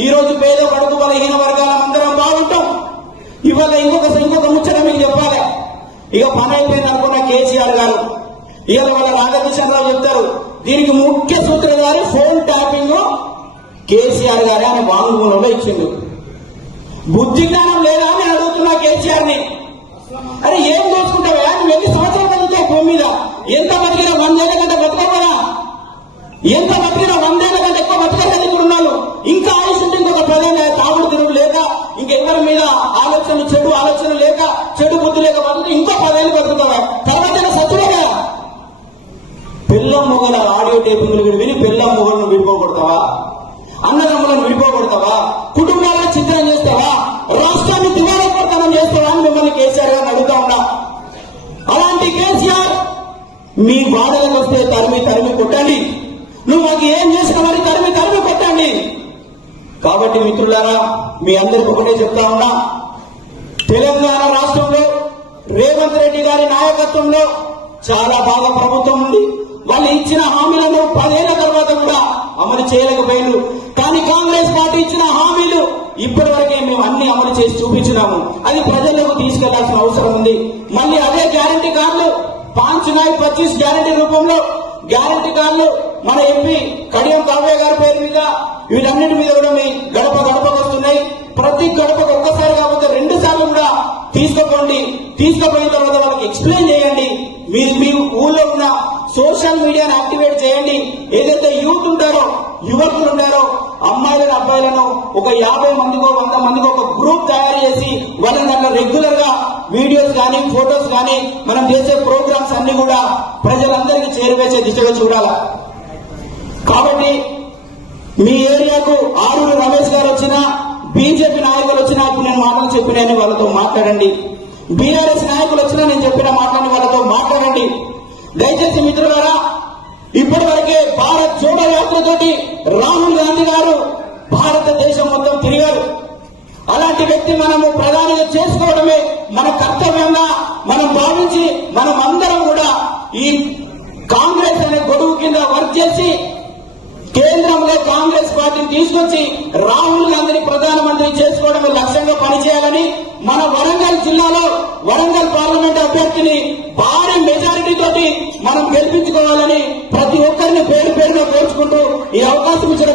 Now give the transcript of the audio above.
ఈ రోజు పేద పడుకు బలహీన వర్గాల అందరం బాగుంటాం. ఇవాళ ఇంకొక ఇంకొక ముచ్చట మీకు చెప్పాలి. ఇక పని అయిపోయింది అనుకున్న కేసీఆర్ గారు. ఇవాళ వాళ్ళ రాధాకృష్ణరావు చెప్తారు. దీనికి ముఖ్య సూత్రధారి ఫోన్ ట్యాపింగ్ కేసీఆర్ గారే అని వాంగ్మూలంలో ఇచ్చింది. బుద్ధి జ్ఞానం లేదా అని అడుగుతున్నా కేసీఆర్ని అరే ఏం చేసుకుంటావా? నువ్వు ఎన్ని సంవత్సరాలు బతుకుతావు భూమి మీద? ఎంత బతికినా వందేళ్ళ కంటే బతకవు కదా? ఎంత బతికినా వందేళ్ళ కంటే ఎక్కువ బతకరు కదా ఇప్పుడు ఉన్నాను ఇంకా ఆయుష్ తాగుడు తిరుగు లేక ఇంకెవరి మీద ఆలోచనలు చెడు ఆలోచనలు లేక చెడు బుద్ధి లేక బతుకుతే ఇంకో పదేళ్ళు బతుకుతావా? తర్వాత సత్తుడే కదా మొగల ఆడియో టేపింగ్లు విని పిల్లం మొగలను విడిపోగొడతావా? అన్నదమ్ములను విడిపోగొడతావా? కుటుంబాలను చిత్రం చేస్తావా? రాష్ట్రాన్ని దివాళపడతనం చేస్తావా అని మిమ్మల్ని కేసీఆర్ గారిని అడుగుతా ఉన్నా. అలాంటి కేసీఆర్ మీ వాడలకు వస్తే తరిమి తరిమి కొట్టండి. నువ్వు మాకు ఏం చేసిన మరి తరిమి తరిమి కాబట్టి మిత్రులారా మీ అందరికి ఒకటే చెప్తా ఉన్నా. తెలంగాణ రాష్ట్రంలో రేవంత్ రెడ్డి గారి నాయకత్వంలో చాలా బాగా ప్రభుత్వం ఉంది. వాళ్ళు ఇచ్చిన హామీలను పదేళ్ళ తర్వాత కూడా అమలు చేయలేకపోయారు కానీ కాంగ్రెస్ పార్టీ ఇచ్చిన హామీలు ఇప్పటి వరకే మేము అన్ని అమలు చేసి చూపించినాము. అది ప్రజలకు తీసుకెళ్ళాల్సిన అవసరం ఉంది. మళ్ళీ అదే గ్యారంటీ కార్డులు పాంచ్ నాయ్ పచ్చీస్ గ్యారంటీ రూపంలో గ్యారంటీ కార్డులు మన ఎంపీ కడియం కావ్య గారి పేరు మీద వీటన్నిటి మీద కూడా మీ గడప గడపకు వస్తున్నాయి. ప్రతి గడపకు ఒక్కసారి కాకపోతే రెండు సార్లు కూడా తీసుకుపోండి తీసుకుపోయిన తర్వాత వాళ్ళకి ఎక్స్ప్లెయిన్ చేయండి. మీరు మీ ఊళ్ళో ఉన్న సోషల్ మీడియాను యాక్టివేట్ చేయండి. ఏదైతే యూత్ ఉంటారో యువకులు ఉంటారో అమ్మాయిలను అబ్బాయిలను ఒక యాభై మందికో వంద మందికో ఒక గ్రూప్ తయారు చేసి వాళ్ళని దాంట్లో రెగ్యులర్గా వీడియోస్ కానీ ఫొటోస్ కానీ మనం చేసే ప్రోగ్రామ్స్ అన్ని కూడా ప్రజలందరికీ చేరువేసే దిశగా చూడాలి? మీ ఏరియాకు ఆరూరు రమేష్ గారు వచ్చినా బీజేపీ నాయకులు వచ్చినా నేను మాటలు చెప్పినాయని వాళ్ళతో మాట్లాడండి. బీఆర్ఎస్ నాయకులు వచ్చినా నేను చెప్పిన మాట్లాడిన వాళ్ళతో మాట్లాడండి. దయచేసి మిత్రులారా ఇప్పటి వరకే భారత్ జోడో యాత్రతోటి రాహుల్ గాంధీ గారు భారతదేశం మొత్తం తిరిగారు. అలాంటి వ్యక్తి మనము ప్రధానిగా చేసుకోవడమే మన కర్తవ్యంగా మనం భావించి మనం అందరం కూడా ఈ కాంగ్రెస్ అనే గొడుగు కింద వర్క్ చేసి కేంద్రంలో కాంగ్రెస్ పార్టీని తీసుకొచ్చి రాహుల్ గాంధీని ప్రధానమంత్రి చేసుకోవడం లక్ష్యంగా పనిచేయాలని మన వరంగల్ జిల్లాలో వరంగల్ పార్లమెంట్ అభ్యర్థిని భారీ మెజారిటీ తోటి మనం గెలిపించుకోవాలని ప్రతి ఒక్కరిని పేరు పేరుగా కోర్చుకుంటూ ఈ అవకాశం ఇచ్చిన